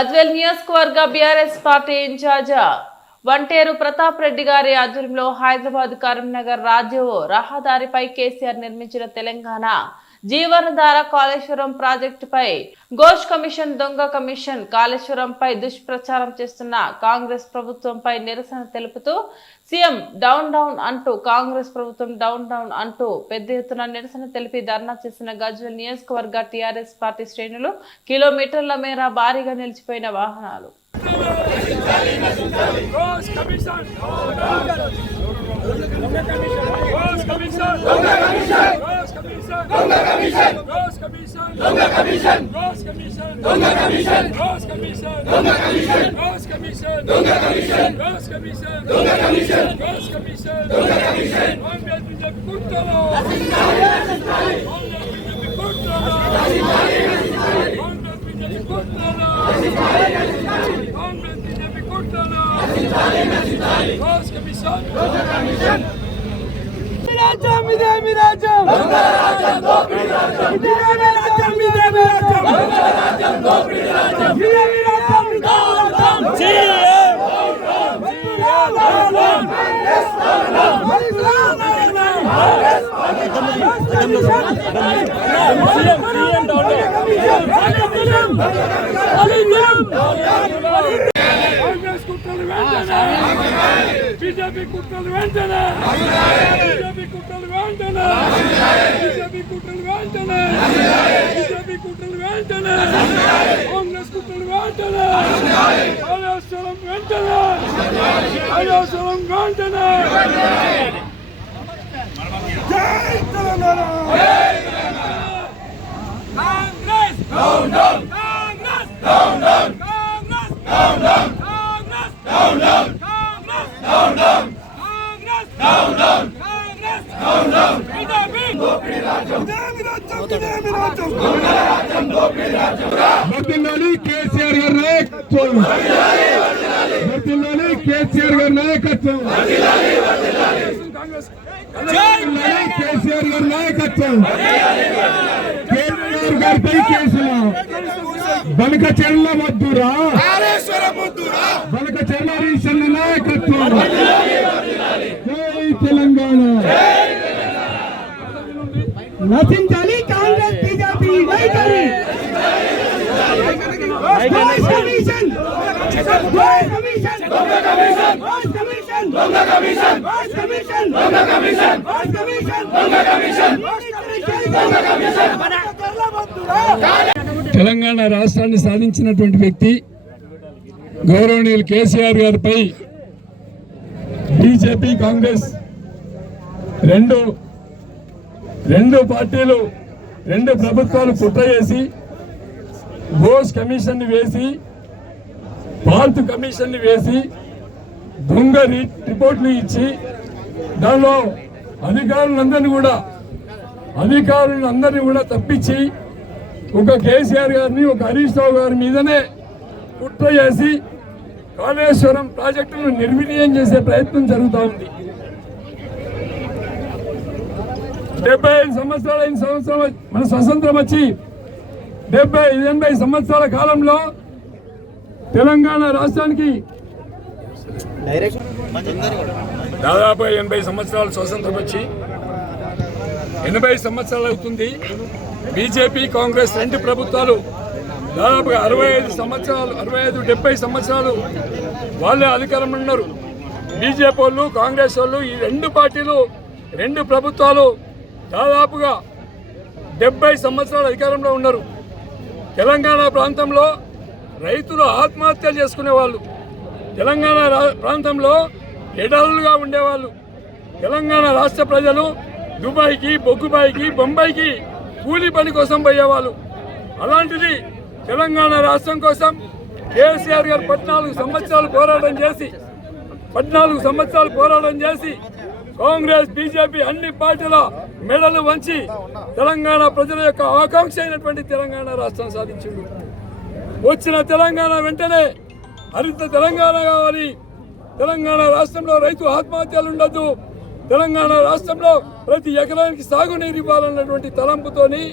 గద్వేల్ నియోజకవర్గ BRS party incharge Vanteru Pratap Reddy గారి ఆధ్వర్యంలో హైదరాబాద్ కరీంనగర్ రాజ్య రహదారిపై కేసీఆర్ నిర్మించిన తెలంగాణ జీవనధార కాళేశ్వరం ప్రాజెక్టుపై ఘోష్ కమిషన్ దొంగ కమిషన్ కాళేశ్వరంపై దుష్ప్రచారం చేస్తున్న కాంగ్రెస్ ప్రభుత్వంపై నిరసన తెలుపుతూ సీఎం డౌన్ డౌన్ అంటూ కాంగ్రెస్ ప్రభుత్వం డౌన్ డౌన్ అంటూ పెద్ద ఎత్తున నిరసన తెలిపి ధర్నా చేసిన గజ్వెల్ నియోజకవర్గ టీఆర్ఎస్ పార్టీ శ్రేణులు కిలోమీటర్ల మేర భారీగా నిలిచిపోయిన వాహనాలు. దొంగ కమిషన్ రోజ్ కమిషన్ దొంగ కమిషన్ రోజ్ కమిషన్ దొంగ కమిషన్ రోజ్ కమిషన్ దొంగ కమిషన్ రోజ్ కమిషన్ దొంగ కమిషన్ రోజ్ కమిషన్ దొంగ కమిషన్ రోజ్ కమిషన్ దొంగ కమిషన్ ఆంబేద్ బిజెపి కుట్రలో అసిస్తాలి అసిస్తాలి ఆంబేద్ బిజెపి కుట్రలో అసిస్తాలి అసిస్తాలి ఆంబేద్ బిజెపి కుట్రలో అసిస్తాలి అసిస్తాలి ఆంబేద్ బిజెపి కుట్రలో అసిస్తాలి అసిస్తాలి రోజ్ కమిషన్ రోజ్ కమిషన్ రాజ్యం ఇదే మీ రాజ్యం ఇదే మీ రాజ్యం ఇదే మీ రాజ్యం ఇదే మీ రాజ్యం కాంగ్రెస్ కుట్రలు వెంటనే బీజేపీ కుట్రలు వెంటనే బీజేపీ కుట్రలు వెంటనే. బీజేపీ కుట్రలు వెంటనే. బీజేపీ కుట్రలు వెంటనే. కాంగ్రెస్ కుట్రలు వెంటనే. కాళేశ్వరం వెంటనే. కాళేశ్వరం వెంటనే. Jai Telangana. Congress. Down down Congress. Down down Congress. Down down Congress. Down down Congress. Down down Congress. Down down Congress down down BJP వర్తిల్లాలి కేసీఆర్ గారి నాయకత్వం. వర్తిల్లాలి. కేసీఆర్ గారి నాయకత్వం. కేసీఆర్ గారి నాయకత్వం కేసీఆర్ గారిపై కేసులు బలక చెల్ల వద్దురా బలక చెల్ల నాయకత్వం తెలంగాణ. నశించాలి కాంగ్రెస్ బీజేపీ వైఖరి. Ghose commission Ghose commission Ghose commission దొంగ కమిషన్. గోస్ కమిషన్ దొంగ కమిషన్. గోస్ కమిషన్ దొంగ కమిషన్. దొంగ కమిషన్. మన తెలంగాణ రాష్ట్రాన్ని సాధించినటువంటి వ్యక్తి గౌరవనీయులు కేసీఆర్ గారిపై బీజేపీ కాంగ్రెస్ రెండు రెండు పార్టీలు రెండు ప్రభుత్వాలు కుట్ర చేసి బోస్ కమిషన్ వేసి పాల్తు కమిషన్ వేసి దొంగ రిపోర్ట్లు ఇచ్చి దానిలో అధికారులందరినీ కూడా అధికారులందరినీ కూడా తప్పించి ఒక కేసీఆర్ గారిని ఒక హరీష్ రావు గారి మీదనే కుట్ర చేసి కాళేశ్వరం ప్రాజెక్టును నిర్వినియం చేసే ప్రయత్నం జరుగుతూ ఉంది. డెబ్బై ఐదు సంవత్సరాలు ఐదు సంవత్సరం మన స్వతంత్రం వచ్చి డెబ్బై ఎనభై సంవత్సరాల కాలంలో తెలంగాణ రాష్ట్రానికి దాదాపు ఎనభై సంవత్సరాలు స్వతంత్రం వచ్చి ఎనభై సంవత్సరాలు అవుతుంది. బీజేపీ కాంగ్రెస్ రెండు ప్రభుత్వాలు దాదాపుగా అరవై ఐదు సంవత్సరాలు అరవై ఐదు డెబ్బై సంవత్సరాలు వాళ్ళే అధికారం ఉన్నారు. బీజేపీ వాళ్ళు కాంగ్రెస్ వాళ్ళు ఈ రెండు పార్టీలు రెండు ప్రభుత్వాలు దాదాపుగా డెబ్బై సంవత్సరాలు అధికారంలో ఉన్నారు. తెలంగాణ ప్రాంతంలో రైతులు ఆత్మహత్యలు చేసుకునే వాళ్ళు. తెలంగాణ రా- ప్రాంతంలో ఎడలుగా ఉండేవాళ్ళు. తెలంగాణ రాష్ట్ర ప్రజలు దుబాయ్కి బొగ్గుబాయికి బొంబాయికి కూలీ పని కోసం పోయేవాళ్ళు. అలాంటిది తెలంగాణ రాష్ట్రం కోసం కేసీఆర్ గారు పద్నాలుగు సంవత్సరాలు పోరాటం చేసి పద్నాలుగు సంవత్సరాలు పోరాటం చేసి కాంగ్రెస్ బీజేపీ అన్ని పార్టీల మెడలు వంచి తెలంగాణ ప్రజల యొక్క ఆకాంక్ష అయినటువంటి తెలంగాణ రాష్ట్రం సాధించిండు. వచ్చిన తెలంగాణ వెంటనే హరిత తెలంగాణ కావాలి. తెలంగాణ రాష్ట్రంలో రైతు ఆత్మహత్యలు ఉండదు తెలంగాణ రాష్ట్రంలో ప్రతి ఎకరానికి సాగునీరు ఇవ్వాలన్నటువంటి తలంపుతోని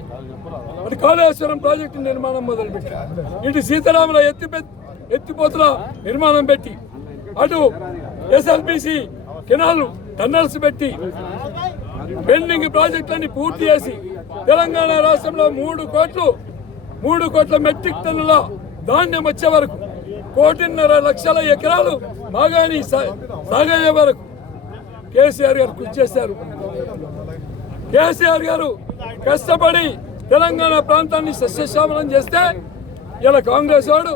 మరి కాళేశ్వరం ప్రాజెక్టు నిర్మాణం మొదలుపెట్టారు. ఇటు సీతారాముల ఎత్తి ఎత్తిపోతుల నిర్మాణం పెట్టి అటు ఎస్ఎల్బిసి కెనాల్ టన్నల్స్ పెట్టి పెండింగ్ ప్రాజెక్టులన్నీ పూర్తి చేసి తెలంగాణ రాష్ట్రంలో మూడు కోట్లు మూడు కోట్ల మెట్రిక్ టన్నుల ధాన్యం వచ్చే వరకు కోటిన్నర లక్షల ఎకరాలు బాగాని సాగయ్యే వరకు కేసీఆర్ గారు కృషి చేశారు. కేసీఆర్ గారు కష్టపడి తెలంగాణ ప్రాంతాన్ని సస్యశ్యామలం చేస్తే ఇలా కాంగ్రెస్ వాడు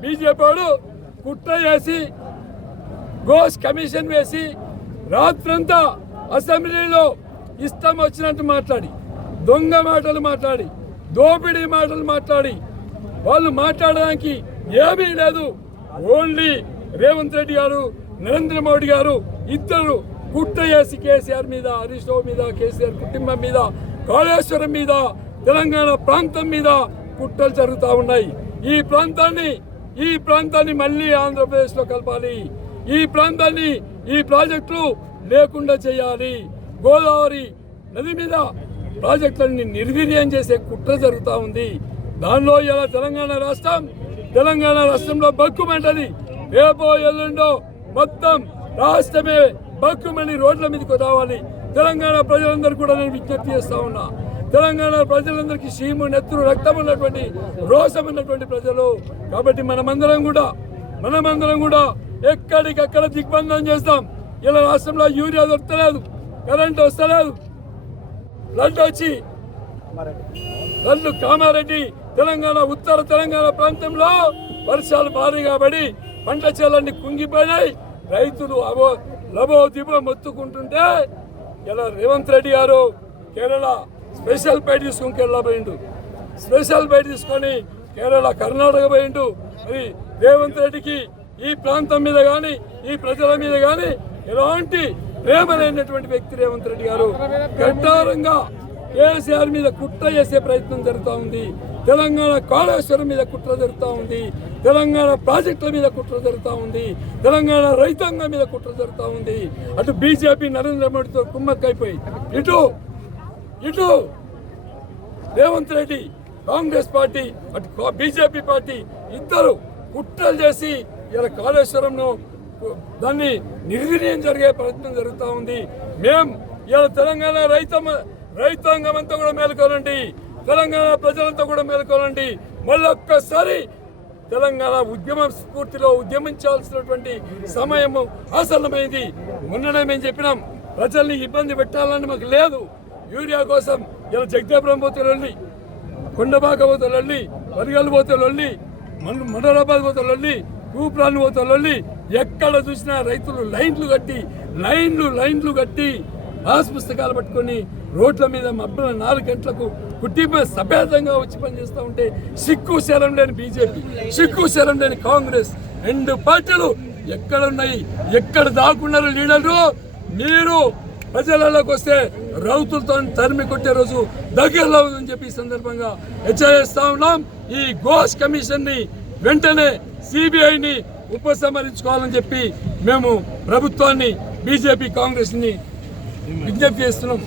బీజేపీ వాడు కుట్ర చేసి గోస్ కమిషన్ వేసి రాత్రంతా అసెంబ్లీలో ఇష్టం వచ్చినట్టు మాట్లాడి దొంగ మాటలు మాట్లాడి దోపిడీ మాటలు మాట్లాడి వాళ్ళు మాట్లాడడానికి ఏమీ లేదు. ఓన్లీ రేవంత్ రెడ్డి గారు నరేంద్ర మోడీ గారు ఇద్దరు కుట్ర చేసి కేసీఆర్ మీద హరీష్ రావు మీద కేసీఆర్ కుటుంబం మీద కాళేశ్వరం మీద తెలంగాణ ప్రాంతం మీద కుట్రలు జరుగుతూ ఉన్నాయి. ఈ ప్రాంతాన్ని ఈ ప్రాంతాన్ని మళ్ళీ ఆంధ్రప్రదేశ్లో కలపాలి. ఈ ప్రాంతాన్ని ఈ ప్రాజెక్టులు లేకుండా చేయాలి. గోదావరి నది మీద ప్రాజెక్టులన్నీ నిర్వీర్యం చేసే కుట్ర జరుగుతూ ఉంది. దానిలో ఇలా తెలంగాణ రాష్ట్రం తెలంగాణ రాష్ట్రంలో బక్కుమంటది రేపో ఎల్లుండో మొత్తం రాష్ట్రమే బక్కుమని రోడ్ల మీదకి రావాలి. తెలంగాణ ప్రజలందరూ కూడా నేను విజ్ఞప్తి చేస్తా ఉన్నా. తెలంగాణ ప్రజలందరికీ సీము నెత్తురు రక్తం ఉన్నటువంటి రోషం ఉన్నటువంటి ప్రజలు. కాబట్టి మనమందరం కూడా మనమందరం కూడా ఎక్కడికక్కడ దిగ్బంధం చేస్తాం. ఇలా రాష్ట్రంలో యూరియా దొరకలేదు. కరెంట్ వస్తలేదు. లడ్డు వచ్చి లడ్డు కామారెడ్డి తెలంగాణ ఉత్తర తెలంగాణ ప్రాంతంలో వర్షాలు భారీగా పడి పంట చేలన్నీ కుంగిపోయినాయి. రైతులు అవో లబో దిబో మొత్తుకుంటుంటే ఇలా రేవంత్ రెడ్డి గారు కేరళ స్పెషల్ బయట తీసుకుని కేరళ పోయిండు. స్పెషల్ బయట తీసుకొని కేరళ కర్ణాటక పోయిండు. మరి రేవంత్ రెడ్డికి ఈ ప్రాంతం మీద కానీ ఈ ప్రజల మీద కానీ ఎలాంటి ప్రేమ వ్యక్తి రేవంత్ రెడ్డి గారు గడ్డారంగా కేసీఆర్ మీద కుట్ర చేసే ప్రయత్నం జరుగుతూ ఉంది. తెలంగాణ కాళేశ్వరం మీద కుట్ర జరుగుతూ ఉంది. తెలంగాణ ప్రాజెక్టుల మీద కుట్ర జరుగుతూ ఉంది. తెలంగాణ రైతాంగం మీద కుట్ర జరుగుతూ ఉంది. అటు బీజేపీ నరేంద్ర మోడీతో కుమ్మక్కైపోయి ఇటు ఇటు రేవంత్ రెడ్డి కాంగ్రెస్ పార్టీ అటు బీజేపీ పార్టీ ఇద్దరు కుట్రలు చేసి ఇలా కాళేశ్వరంను దాన్ని నిర్వీర్యం జరిగే ప్రయత్నం జరుగుతూ ఉంది. మేం ఇలా తెలంగాణ రైతమ్మ రైతాంగం అంతా కూడా మేలుకోనండి తెలంగాణ ప్రజలంతా కూడా మేలుకోనండి మళ్ళొక్కసారి తెలంగాణ ఉద్యమ స్ఫూర్తిలో ఉద్యమించాల్సినటువంటి సమయం ఆసన్నమైంది. మొన్ననే మేము చెప్పినాం ప్రజల్ని ఇబ్బంది పెట్టాలని మాకు లేదు. యూరియా కోసం ఇలా జగదాపురం పోతే వెళ్ళి కొండబాక పోతలు వెళ్ళి వరిగల్ పోతలు వెళ్ళి మండలాబాద్ పోతలు వెళ్ళి కూపురాన్ని పోతలు వెళ్ళి ఎక్కడ చూసినా రైతులు లైన్లు కట్టి లైన్లు లైన్లు కట్టి పాస్ పుస్తకాలు పట్టుకొని రోడ్ల మీద మబ్బుల నాలుగు గంటలకు కుటుంబ సభేదంగా వచ్చి పనిచేస్తూ ఉంటే సిక్కు శరం లేని బీజేపీ సిక్కు శరం లేని కాంగ్రెస్. రెండు పార్టీలు ఎక్కడ ఉన్నాయి ఎక్కడ దాక్కున్నారు లీడర్లు? మీరు ప్రజలలోకి వస్తే రౌతులతో తరిమి కొట్టే రోజు దగ్గరలో ఉందని చెప్పి సందర్భంగా హెచ్చరిస్తా ఉన్నాం. ఈ గోస్ కమిషన్ని వెంటనే సిబిఐని ఉపసంహరించుకోవాలని చెప్పి మేము ప్రభుత్వాన్ని బీజేపీ కాంగ్రెస్ని విజ్ఞప్తి చేస్తున్నాం.